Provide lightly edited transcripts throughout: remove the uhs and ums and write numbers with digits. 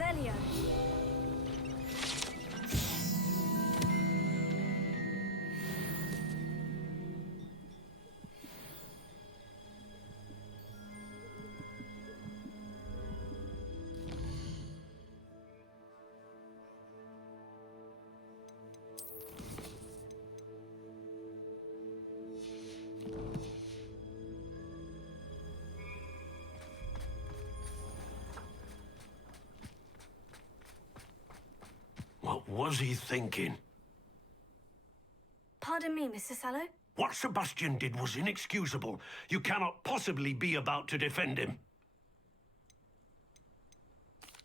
Revelio. What was he thinking? Pardon me, Mr. Sallow? What Sebastian did was inexcusable. You cannot possibly be about to defend him.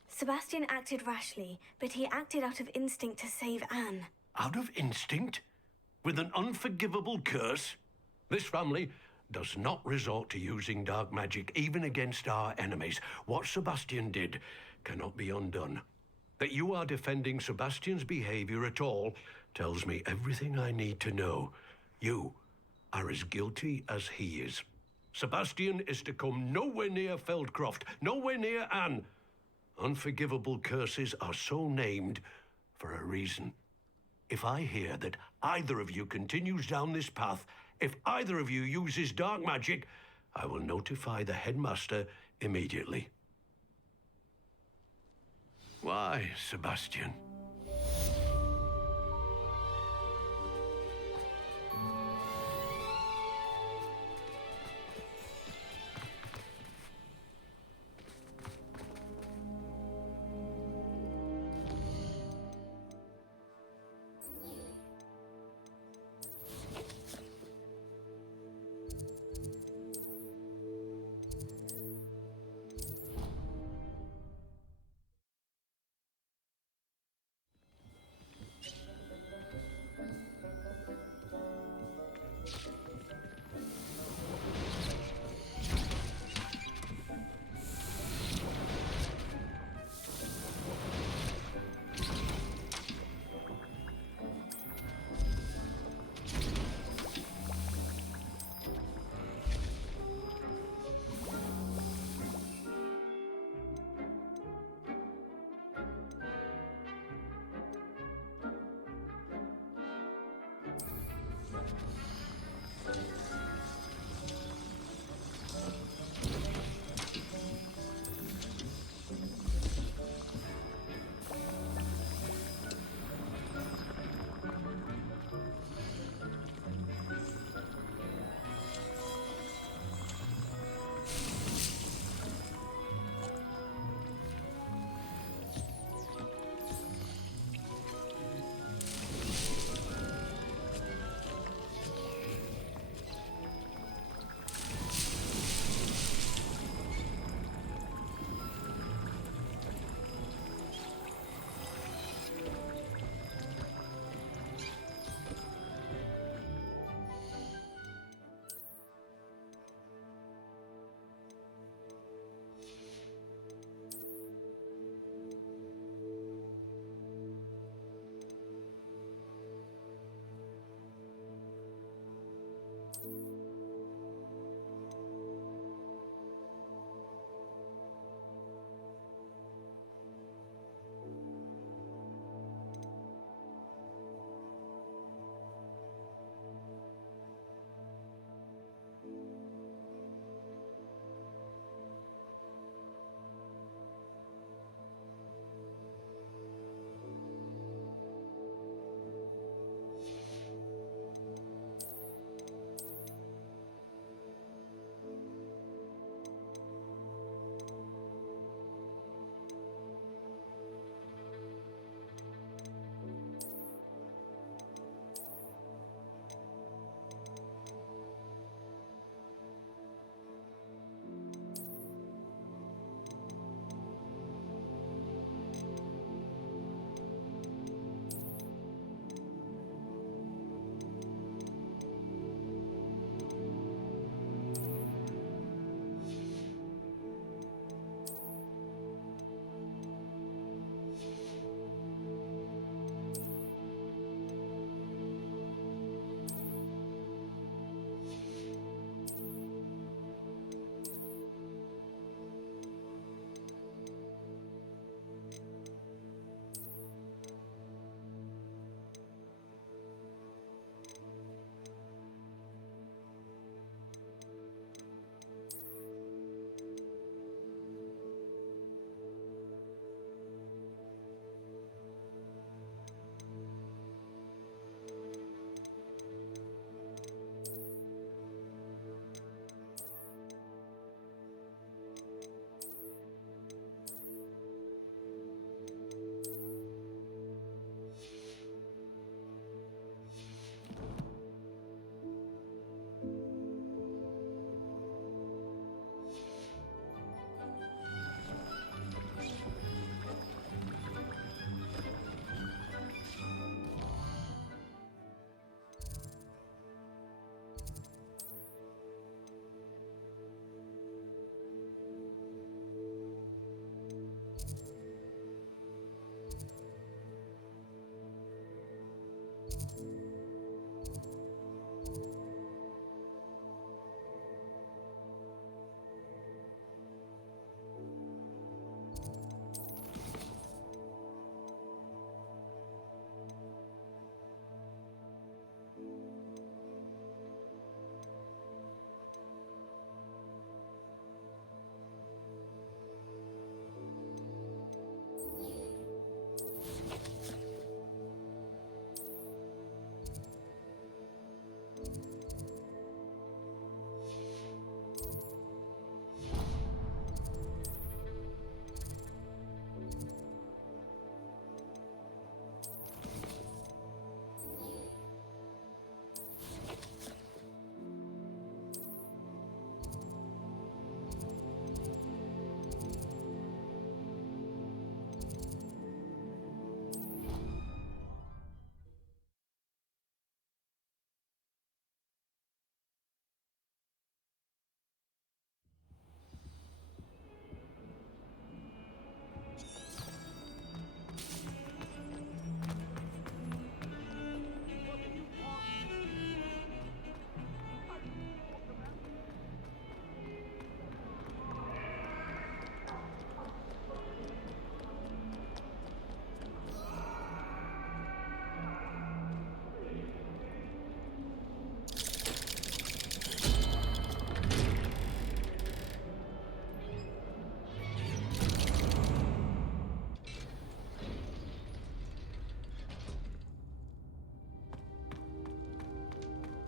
Sebastian acted rashly, but he acted out of instinct to save Anne. Out of instinct? With an unforgivable curse? This family does not resort to using dark magic even against our enemies. What Sebastian did cannot be undone. That you are defending Sebastian's behavior at all tells me everything I need to know. You are as guilty as he is. Sebastian is to come nowhere near Feldcroft, nowhere near Anne. Unforgivable curses are so named for a reason. If I hear that either of you continues down this path, if either of you uses dark magic, I will notify the headmaster immediately. Why, Sebastian?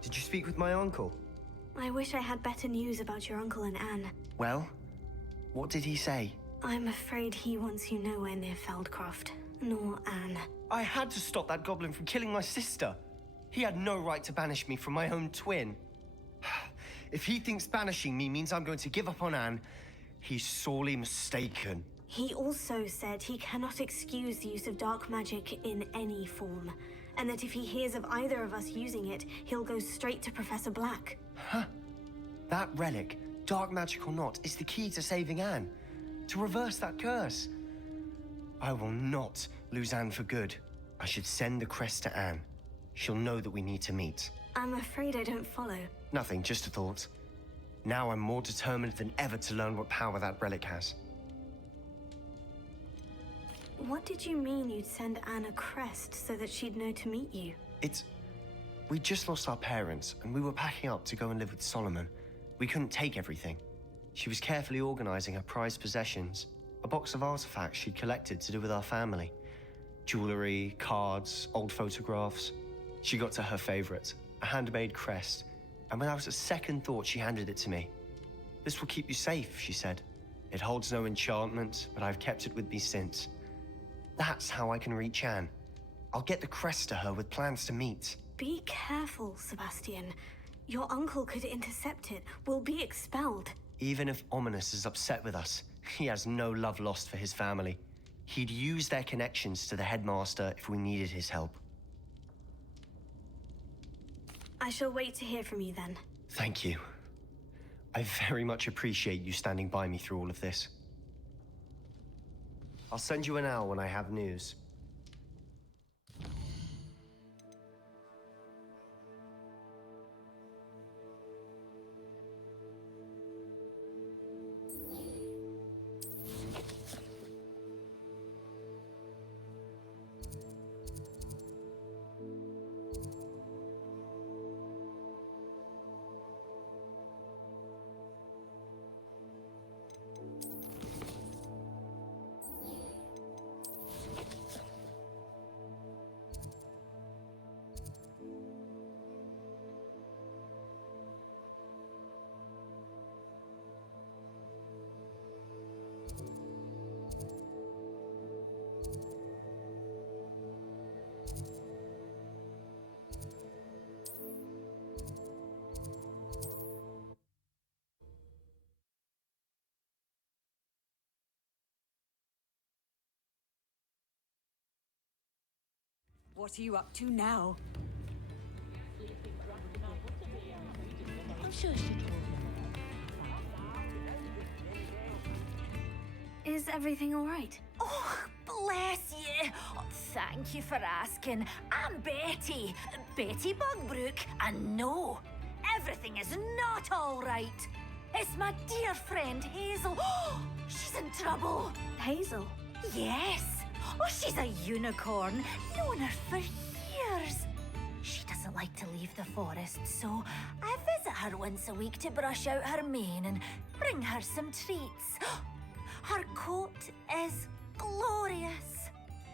Did you speak with my uncle? I wish I had better news about your uncle and Anne. Well, what did he say? I'm afraid he wants you nowhere near Feldcroft, nor Anne. I had to stop that goblin from killing my sister. He had no right to banish me from my own twin. If he thinks banishing me means I'm going to give up on Anne, he's sorely mistaken. He also said he cannot excuse the use of dark magic in any form, and that if he hears of either of us using it, he'll go straight to Professor Black. Huh? That relic, dark magic or not, is the key to saving Anne. To reverse that curse. I will not lose Anne for good. I should send the crest to Anne. She'll know that we need to meet. I'm afraid I don't follow. Nothing, just a thought. Now I'm more determined than ever to learn what power that relic has. What did you mean you'd send Anne a crest so that she'd know to meet you? We just lost our parents, and we were packing up to go and live with Solomon. We couldn't take everything. She was carefully organizing her prized possessions, a box of artifacts she'd collected to do with our family. Jewelry, cards, old photographs. She got to her favorite, a handmade crest, and without a second thought, she handed it to me. "This will keep you safe," she said. "It holds no enchantment, but I've kept it with me since. That's how I can reach Anne. I'll get the crest to her with plans to meet." Be careful, Sebastian. Your uncle could intercept it. We'll be expelled. Even if Ominous is upset with us, he has no love lost for his family. He'd use their connections to the headmaster if we needed his help. I shall wait to hear from you then. Thank you. I very much appreciate you standing by me through all of this. I'll send you an owl when I have news. What are you up to now? I'm sure she told me. Is everything all right? Oh, Bless you. Oh, thank you for asking. I'm Betty. Betty Bugbrook. And no, everything is not all right. It's my dear friend Hazel. She's in trouble. Hazel? Yes. Oh, she's a unicorn. Known her for years. She doesn't like to leave the forest, so I visit her once a week to brush out her mane and bring her some treats. Her coat is glorious.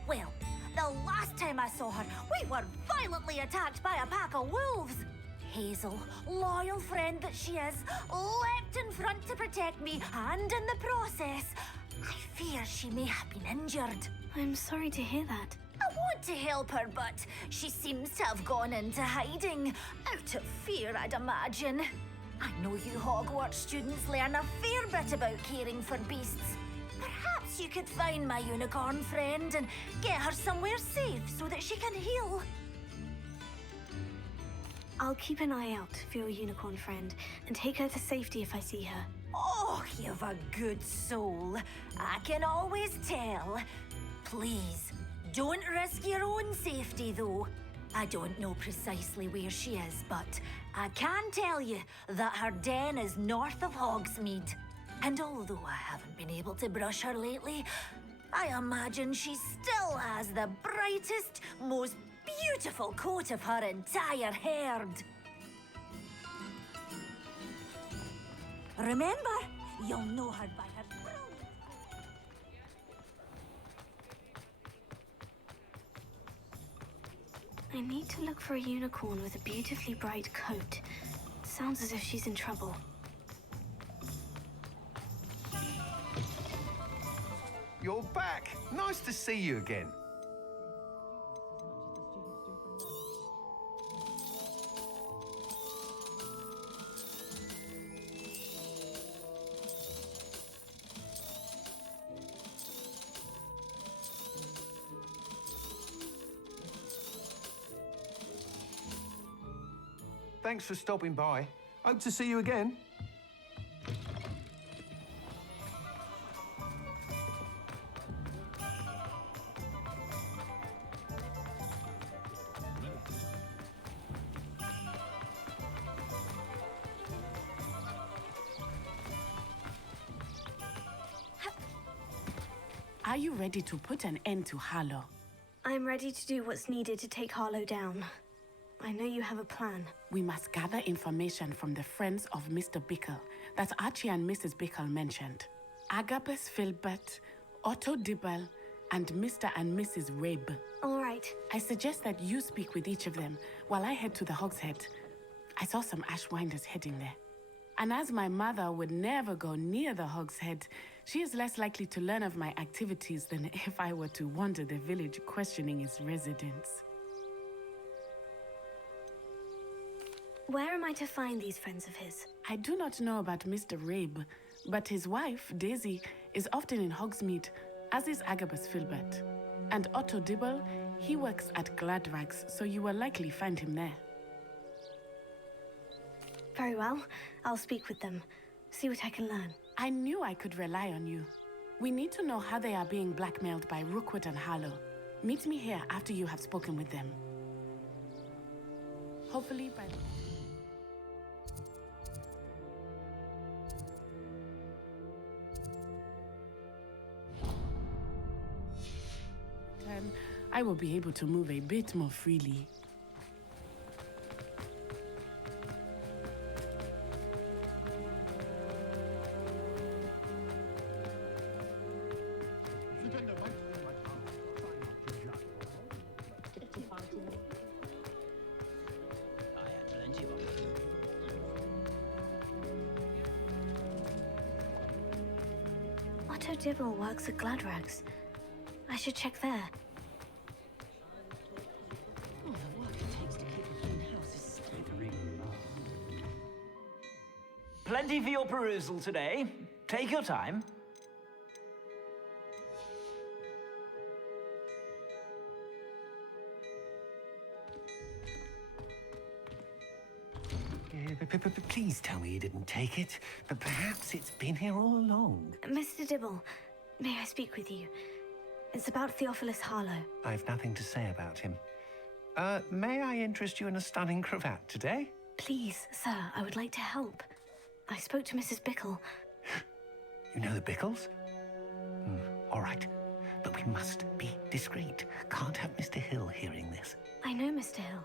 Well, the last time I saw her, we were violently attacked by a pack of wolves. Hazel, loyal friend that she is, leapt in front to protect me, and in the process, I fear she may have been injured. I'm sorry to hear that. I want to help her, but she seems to have gone into hiding. Out of fear, I'd imagine. I know you Hogwarts students learn a fair bit about caring for beasts. Perhaps you could find my unicorn friend and get her somewhere safe so that she can heal. I'll keep an eye out for your unicorn friend and take her to safety if I see her. Oh, you've a good soul. I can always tell. Please, don't risk your own safety, though. I don't know precisely where she is, but I can tell you that her den is north of Hogsmeade. And although I haven't been able to brush her lately, I imagine she still has the brightest, most beautiful coat of her entire herd. Remember, you'll know her by her brilliant... I need to look for a unicorn with a beautifully bright coat. Sounds as if she's in trouble. You're back. Nice to see you again. Thanks for stopping by. Hope to see you again. Are you ready to put an end to Harlow? I'm ready to do what's needed to take Harlow down. I know you have a plan. We must gather information from the friends of Mr. Bickle that Archie and Mrs. Bickle mentioned. Agabus Filbert, Otto Dibble, and Mr. and Mrs. Rabe. All right. I suggest that you speak with each of them while I head to the Hog's Head. I saw some Ashwinders heading there. And as my mother would never go near the Hog's Head, she is less likely to learn of my activities than if I were to wander the village questioning its residents. Where am I to find these friends of his? I do not know about Mr. Rabe, but his wife, Daisy, is often in Hogsmeade, as is Agabus Filbert. And Otto Dibble, he works at Gladrags, so you will likely find him there. Very well. I'll speak with them. See what I can learn. I knew I could rely on you. We need to know how they are being blackmailed by Rookwood and Harlow. Meet me here after you have spoken with them. Hopefully by... then I will be able to move a bit more freely. Otto Dibble works at Gladrags. I should check there. Plenty for your perusal today. Take your time. Please tell me you didn't take it. But perhaps it's been here all along. Mr. Dibble, may I speak with you? It's about Theophilus Harlow. I've nothing to say about him. May I interest you in a stunning cravat today? Please, sir, I would like to help. I spoke to Mrs. Bickle. You know the Bickles? All right. But we must be discreet. Can't have Mr. Hill hearing this. I know Mr. Hill.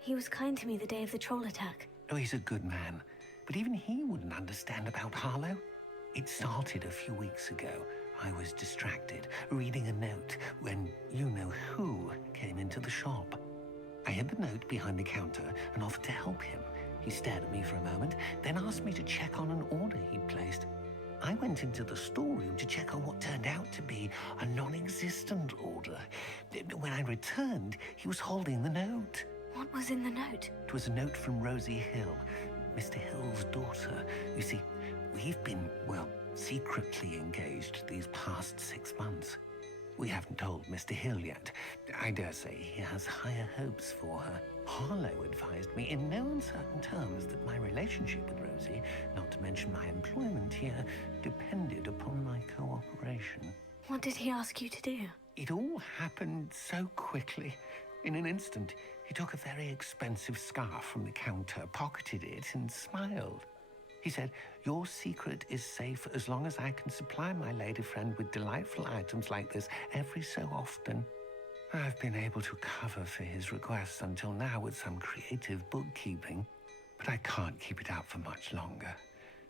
He was kind to me the day of the troll attack. Oh, he's a good man. But even he wouldn't understand about Harlow. It started a few weeks ago. I was distracted, reading a note, when you-know-who came into the shop. I hid the note behind the counter and offered to help him. He stared at me for a moment, then asked me to check on an order he'd placed. I went into the storeroom to check on what turned out to be a non-existent order. When I returned, he was holding the note. What was in the note? It was a note from Rosie Hill, Mr. Hill's daughter. You see, we've been, well, secretly engaged these past 6 months. We haven't told Mr. Hill yet. I dare say he has higher hopes for her. Harlow advised me in no uncertain terms that my relationship with Rosie, not to mention my employment here, depended upon my cooperation. What did he ask you to do? It all happened so quickly. In an instant, he took a very expensive scarf from the counter, pocketed it, and smiled. He said, "Your secret is safe as long as I can supply my lady friend with delightful items like this every so often." I've been able to cover for his requests until now with some creative bookkeeping, but I can't keep it up for much longer.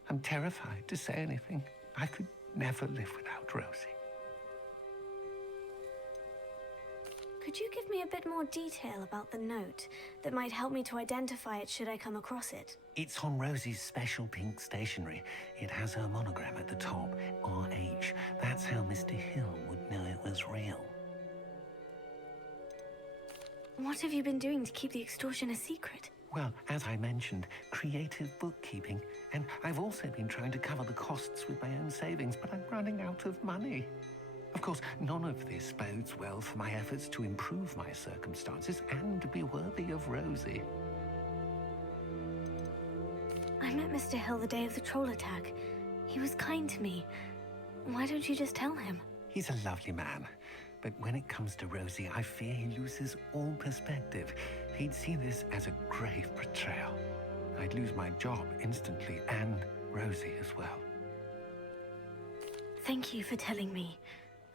I'm terrified to say anything. I could never live without Rosie. Could you give me a bit more detail about the note that might help me to identify it should I come across it? It's on Rosie's special pink stationery. It has her monogram at the top, RH. That's how Mr. Hill would know it was real. What have you been doing to keep the extortion a secret? Well, as I mentioned, creative bookkeeping. And I've also been trying to cover the costs with my own savings, but I'm running out of money. Of course, none of this bodes well for my efforts to improve my circumstances and to be worthy of Rosie. I met Mr. Hill the day of the troll attack. He was kind to me. Why don't you just tell him? He's a lovely man. But when it comes to Rosie, I fear he loses all perspective. He'd see this as a grave betrayal. I'd lose my job instantly, and Rosie as well. Thank you for telling me.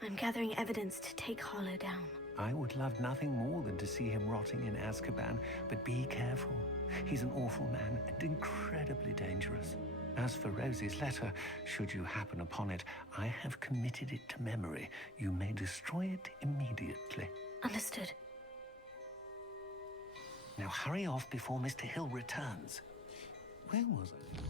I'm gathering evidence to take Harlow down. I would love nothing more than to see him rotting in Azkaban, but be careful. He's an awful man and incredibly dangerous. As for Rosie's letter, should you happen upon it, I have committed it to memory. You may destroy it immediately. Understood. Now hurry off before Mr. Hill returns. Where was I?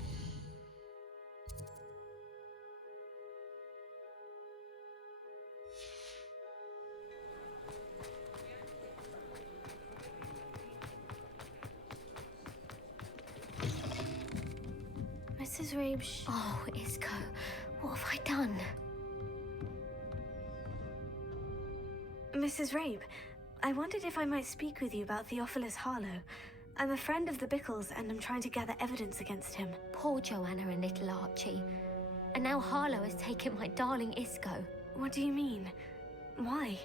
Mrs. Rabe, Oh, Isco, what have I done? Mrs. Rabe, I wondered if I might speak with you about Theophilus Harlow. I'm a friend of the Bickles and I'm trying to gather evidence against him. Poor Joanna and little Archie. And now Harlow has taken my darling Isco. What do you mean? Why?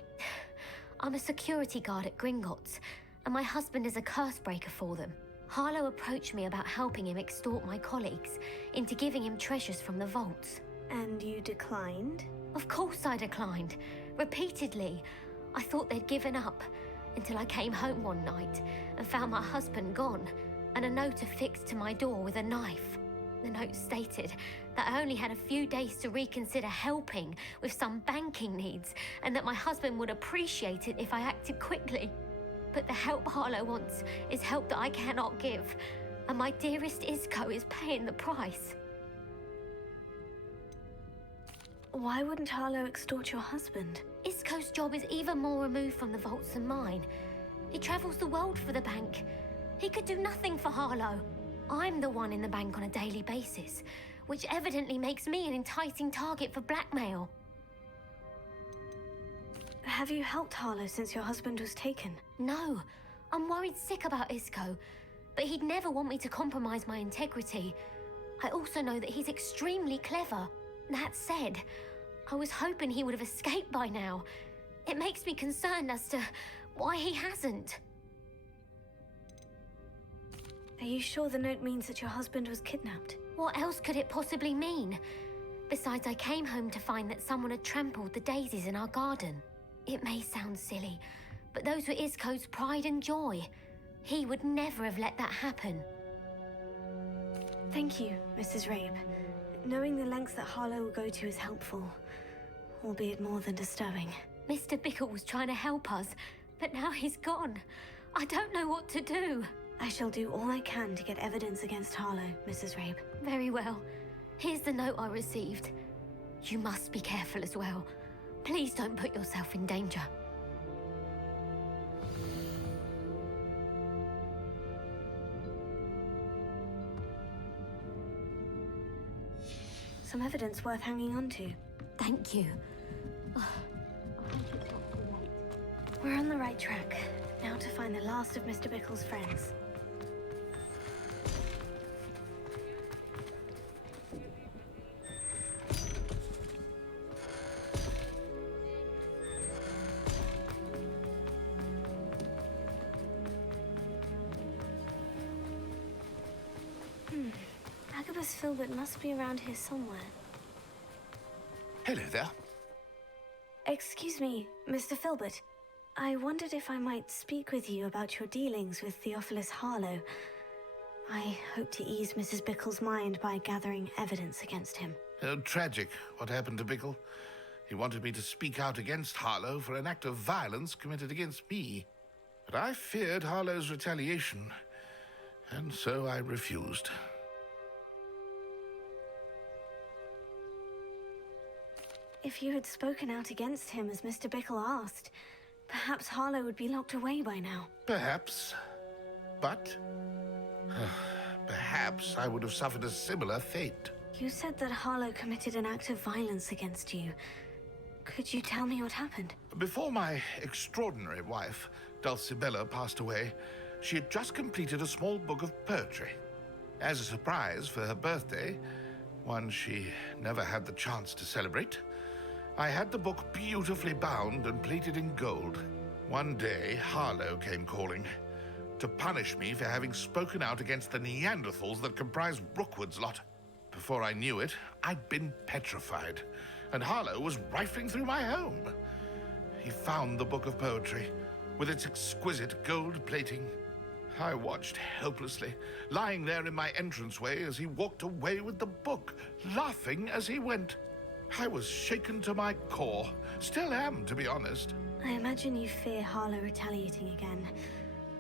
I'm a security guard at Gringotts, and my husband is a curse breaker for them. Harlow approached me about helping him extort my colleagues into giving him treasures from the vaults. And you declined? Of course I declined. Repeatedly. I thought they'd given up, until I came home one night and found my husband gone, and a note affixed to my door with a knife. The note stated that I only had a few days to reconsider helping with some banking needs, and that my husband would appreciate it if I acted quickly. But the help Harlow wants is help that I cannot give, and my dearest Isco is paying the price. Why wouldn't Harlow extort your husband? Isco's job is even more removed from the vaults than mine. He travels the world for the bank. He could do nothing for Harlow. I'm the one in the bank on a daily basis, which evidently makes me an enticing target for blackmail. Have you helped Harlow since your husband was taken? No, I'm worried sick about Isco, but he'd never want me to compromise my integrity. I also know that he's extremely clever. That said, I was hoping he would have escaped by now. It makes me concerned as to why he hasn't. Are you sure the note means that your husband was kidnapped? What else could it possibly mean? Besides, I came home to find that someone had trampled the daisies in our garden. It may sound silly, but those were Isco's pride and joy. He would never have let that happen. Thank you, Mrs. Rabe. Knowing the lengths that Harlow will go to is helpful, albeit more than disturbing. Mr. Bickle was trying to help us, but now he's gone. I don't know what to do. I shall do all I can to get evidence against Harlow, Mrs. Rabe. Very well. Here's the note I received. You must be careful as well. Please don't put yourself in danger. Some evidence worth hanging on to. Thank you. We're on the right track. Now to find the last of Mr. Bickle's friends. Agabus Filbert must be around here somewhere. Hello there. Excuse me, Mr. Filbert. I wondered if I might speak with you about your dealings with Theophilus Harlow. I hope to ease Mrs. Bickle's mind by gathering evidence against him. Oh, tragic what happened to Bickle. He wanted me to speak out against Harlow for an act of violence committed against me. But I feared Harlow's retaliation, and so I refused. If you had spoken out against him as Mr. Bickle asked, perhaps Harlow would be locked away by now. Perhaps. But perhaps I would have suffered a similar fate. You said that Harlow committed an act of violence against you. Could you tell me what happened? Before my extraordinary wife, Dulcibella, passed away, she had just completed a small book of poetry. As a surprise for her birthday, one she never had the chance to celebrate, I had the book beautifully bound and plated in gold. One day, Harlow came calling to punish me for having spoken out against the Neanderthals that comprise Rookwood's lot. Before I knew it, I'd been petrified, and Harlow was rifling through my home. He found the book of poetry, with its exquisite gold plating. I watched helplessly, lying there in my entranceway as he walked away with the book, laughing as he went. I was shaken to my core. Still am, to be honest. I imagine you fear Harlow retaliating again.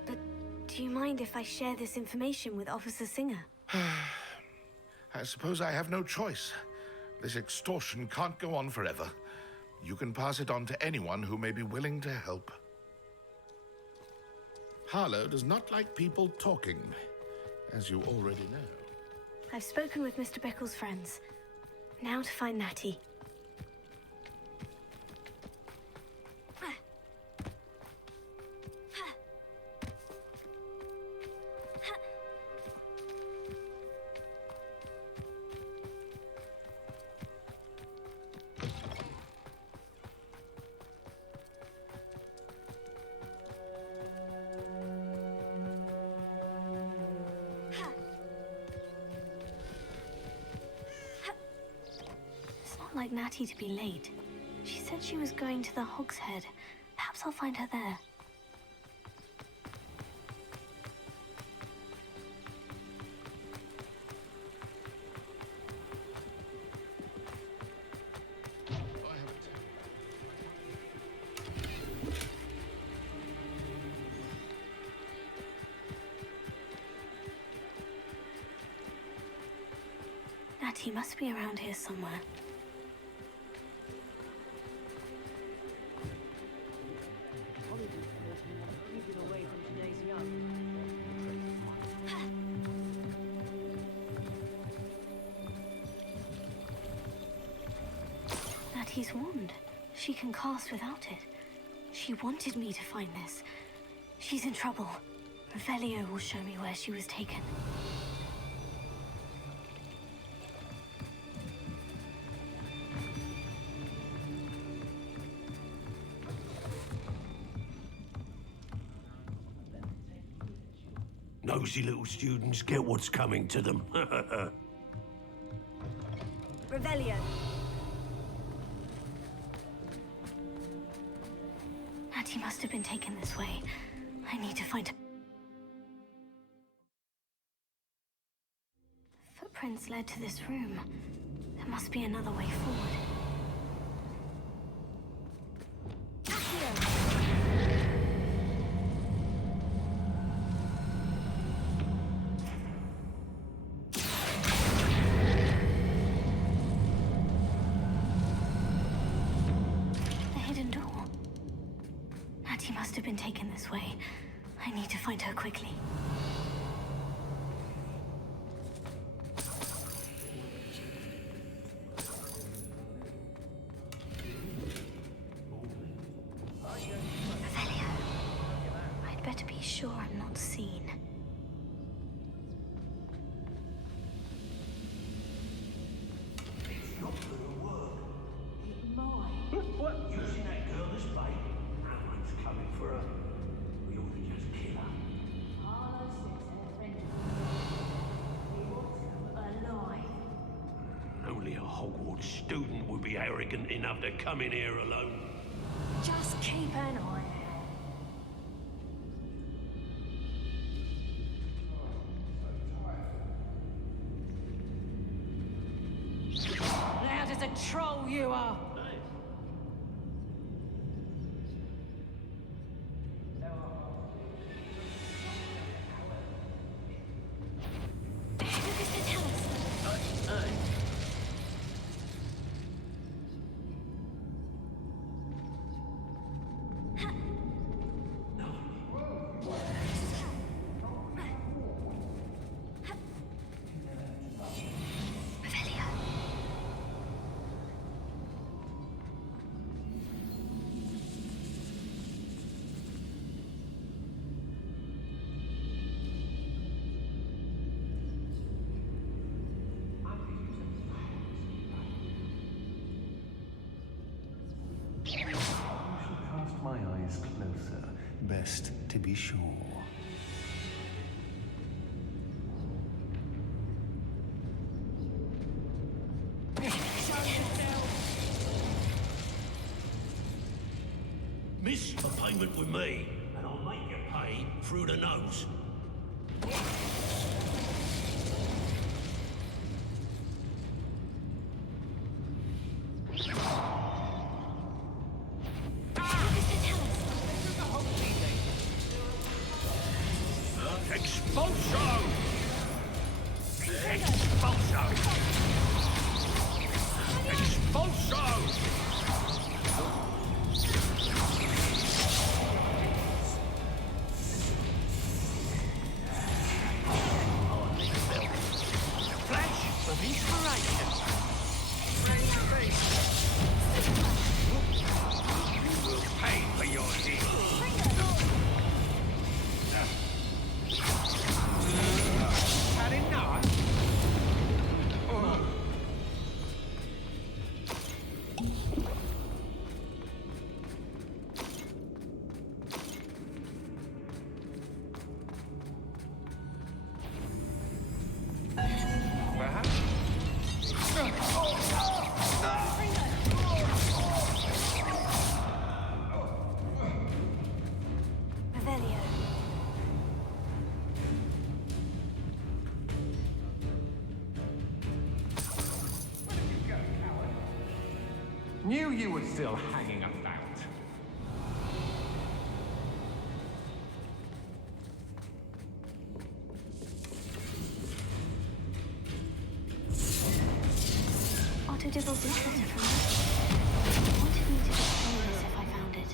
But do you mind if I share this information with Officer Singer? I suppose I have no choice. This extortion can't go on forever. You can pass it on to anyone who may be willing to help. Harlow does not like people talking, as you already know. I've spoken with Mr. Bickle's friends. Now to find Natty. Like Natty to be late. She said she was going to the Hogshead. Perhaps I'll find her there. Natty must be around here somewhere. Natty's wand. She can cast without it. She wanted me to find this. She's in trouble. Revelio will show me where she was taken. Nosy little students get what's coming to them. Revelio. Natty must have been taken this way. I need to find her. Footprints led to this room. There must be another way forward. The hidden door. Natty must have been taken this way. I need to find her quickly. Revelio. I'd better be sure I'm not seen. What? Using that girl as bait? No one's coming for her. We ought to just kill her. Only a Hogwarts student would be arrogant enough to come in here alone. Just keep an eye out. Loud as a troll you are! Cast my eyes closer. Best to be sure. Miss a payment with me, and I'll make you pay through the nose. Expulso! Expulso! Expulso! Flash of inspiration! You will pay for your deeds. Had enough? Revelio. Knew you were still hanging about. Otto Dibble's letter from me. He wanted me to destroy this if I found it.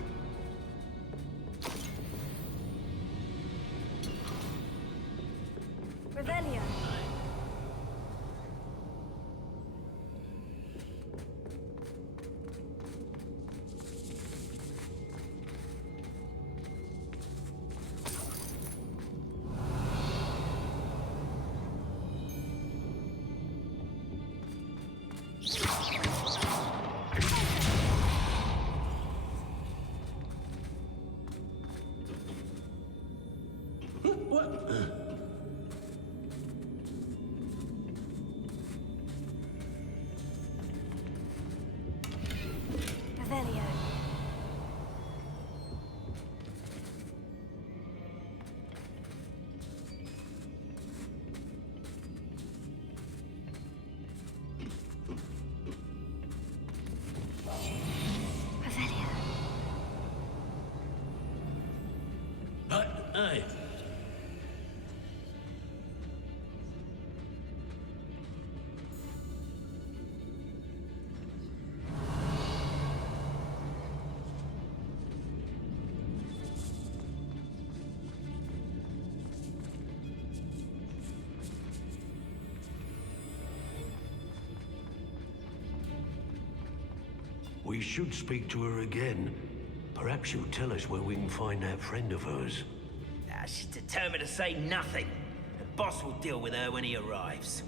Revelio. What? We should speak to her again. Perhaps she'll tell us where we can find that friend of hers. She's determined to say nothing. The boss will deal with her when he arrives.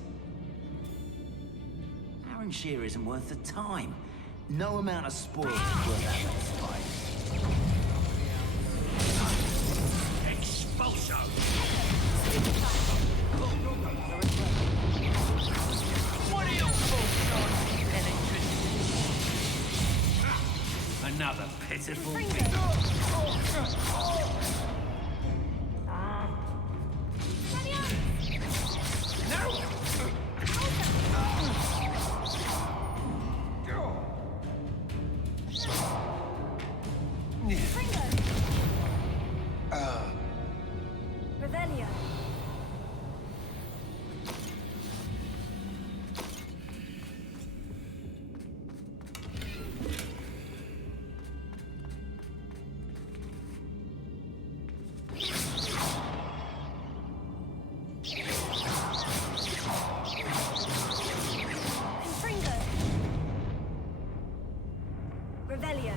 Aaron Shearer isn't worth the time. No amount of spoils is worth that much spice. Expulso! What are your thoughts on electricity? Another pitiful thing. Revelio. Confringo. Revelio.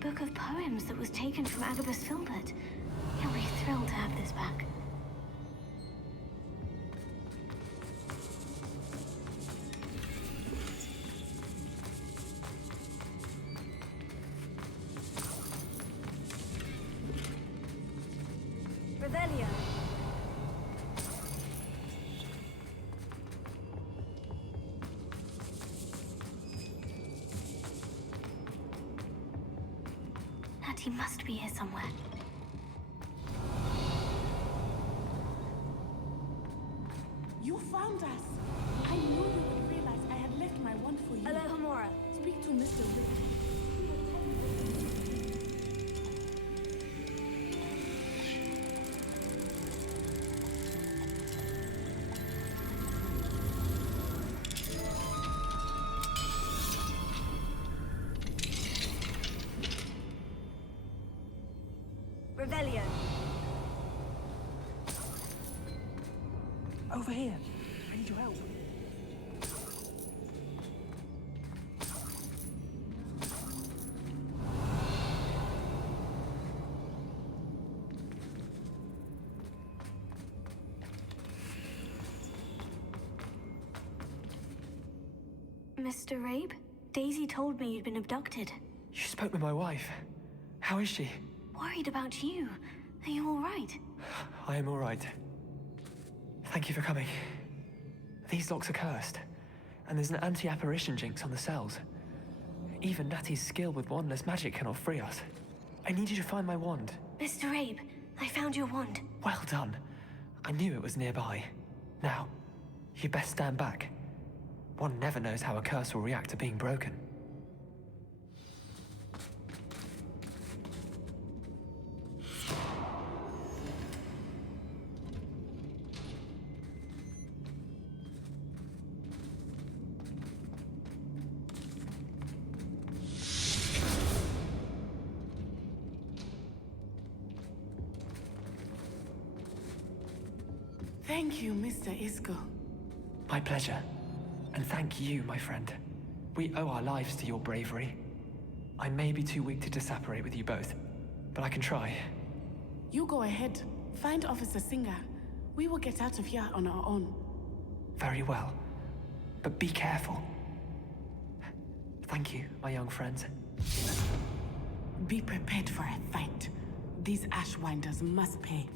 Book of poems that was taken from Agabus Filbert. He'll be thrilled to have this back. Revelio. He must be here somewhere. You found us. I knew you would realize I had left my wand for you. Alohomora. Speak to Mr. Rick. Revelio. Over here. I need your help. Mr. Rabe? Daisy told me you'd been abducted. You spoke with my wife. How is she? Worried about you. Are you all right? I am all right. Thank you for coming. These locks are cursed, and there's an anti-apparition jinx on the cells. Even Natty's skill with wandless magic cannot free us. I need you to find my wand. Mr. Rabe, I found your wand. Well done. I knew it was nearby. Now, you best stand back. One never knows how a curse will react to being broken. Thank you, Mr. Isco. My pleasure. And thank you, my friend. We owe our lives to your bravery. I may be too weak to disapparate with you both, but I can try. You go ahead. Find Officer Singer. We will get out of here on our own. Very well. But be careful. Thank you, my young friends. Be prepared for a fight. These Ashwinders must pay.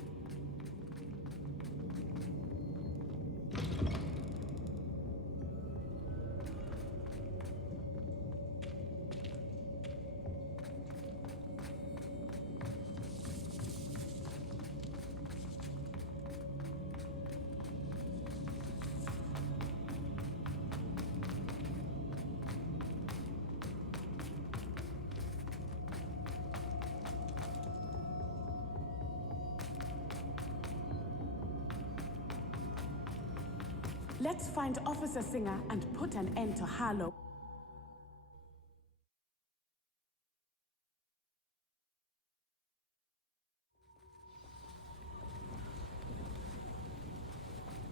Let's find Officer Singer and put an end to Harlow.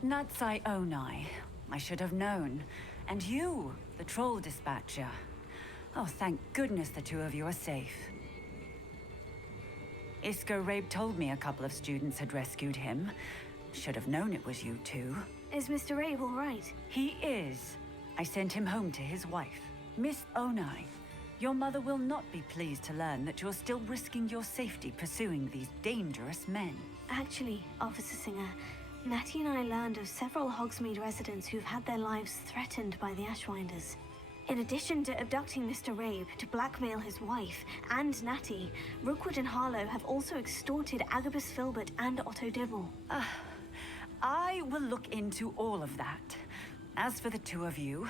Natsai Onai. I should have known. And you, the troll dispatcher. Oh, thank goodness the two of you are safe. Isco Rabe told me a couple of students had rescued him. Should have known it was you two. Is Mr. Rabe all right? He is. I sent him home to his wife. Miss Onai, your mother will not be pleased to learn that you're still risking your safety pursuing these dangerous men. Actually, Officer Singer, Natty and I learned of several Hogsmeade residents who've had their lives threatened by the Ashwinders. In addition to abducting Mr. Rabe to blackmail his wife and Natty, Rookwood and Harlow have also extorted Agabus Filbert and Otto Dibble. I will look into all of that. As for the two of you,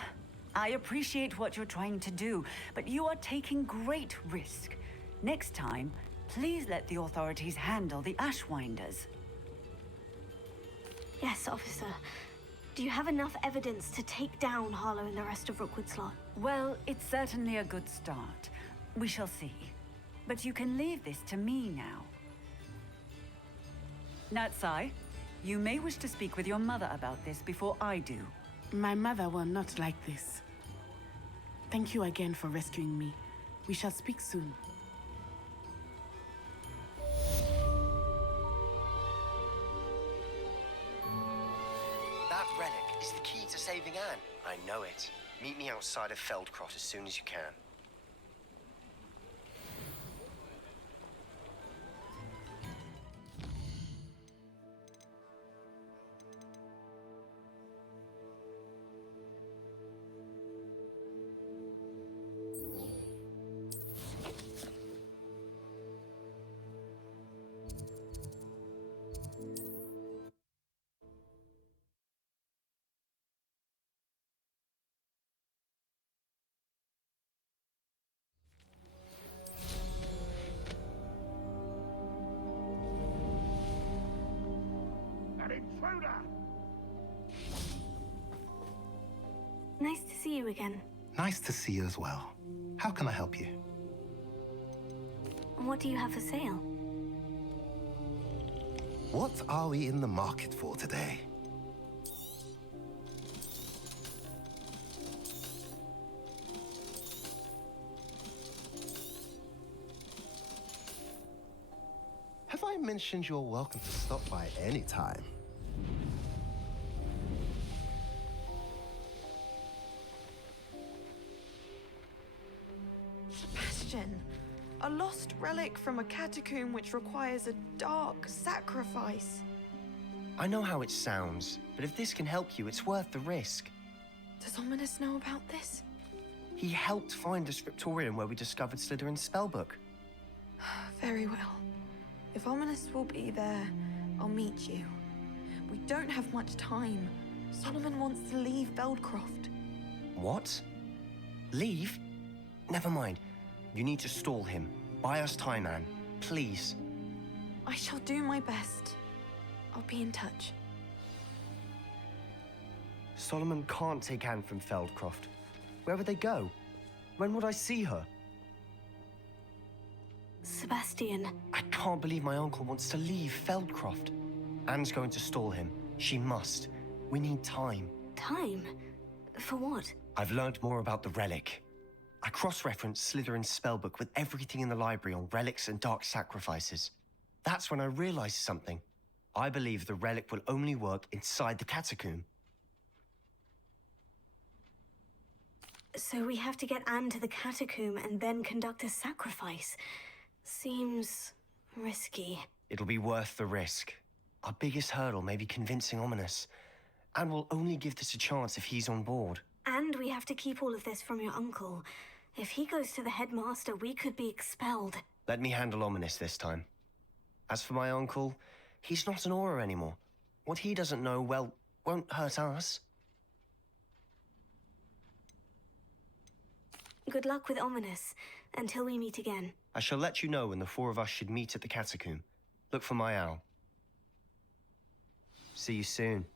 I appreciate what you're trying to do, but you are taking great risk. Next time, please let the authorities handle the Ashwinders. Yes, officer. Do you have enough evidence to take down Harlow and the rest of Rookwood's lot? Well, it's certainly a good start. We shall see. But you can leave this to me now. Natsai, you may wish to speak with your mother about this before I do. My mother will not like this. Thank you again for rescuing me. We shall speak soon. That relic is the key to saving Anne. I know it. Meet me outside of Feldcroft as soon as you can. Nice to see you again. Nice to see you as well. How can I help you? What do you have for sale? What are we in the market for today? Have I mentioned you're welcome to stop by any time? Sebastian, a lost relic from a catacomb which requires a dark sacrifice. I know how it sounds, but if this can help you, it's worth the risk. Does Ominous know about this? He helped find the scriptorium where we discovered Slytherin's spellbook. Very well. If Ominous will be there, I'll meet you. We don't have much time. Solomon wants to leave Feldcroft. What? Leave? Never mind. You need to stall him. Buy us time, Anne. Please. I shall do my best. I'll be in touch. Solomon can't take Anne from Feldcroft. Where would they go? When would I see her? Sebastian. I can't believe my uncle wants to leave Feldcroft. Anne's going to stall him. She must. We need time. Time? For what? I've learned more about the relic. I cross-referenced Slytherin's spellbook with everything in the library on relics and dark sacrifices. That's when I realized something. I believe the relic will only work inside the catacomb. So we have to get Anne to the catacomb and then conduct a sacrifice. Seems risky. It'll be worth the risk. Our biggest hurdle may be convincing Ominous. And we'll only give this a chance if he's on board. And we have to keep all of this from your uncle. If he goes to the headmaster, we could be expelled. Let me handle Ominous this time. As for my uncle, he's not an Auror anymore. What he doesn't know, well, won't hurt us. Good luck with Ominous, until we meet again. I shall let you know when the four of us should meet at the catacomb. Look for my owl. See you soon.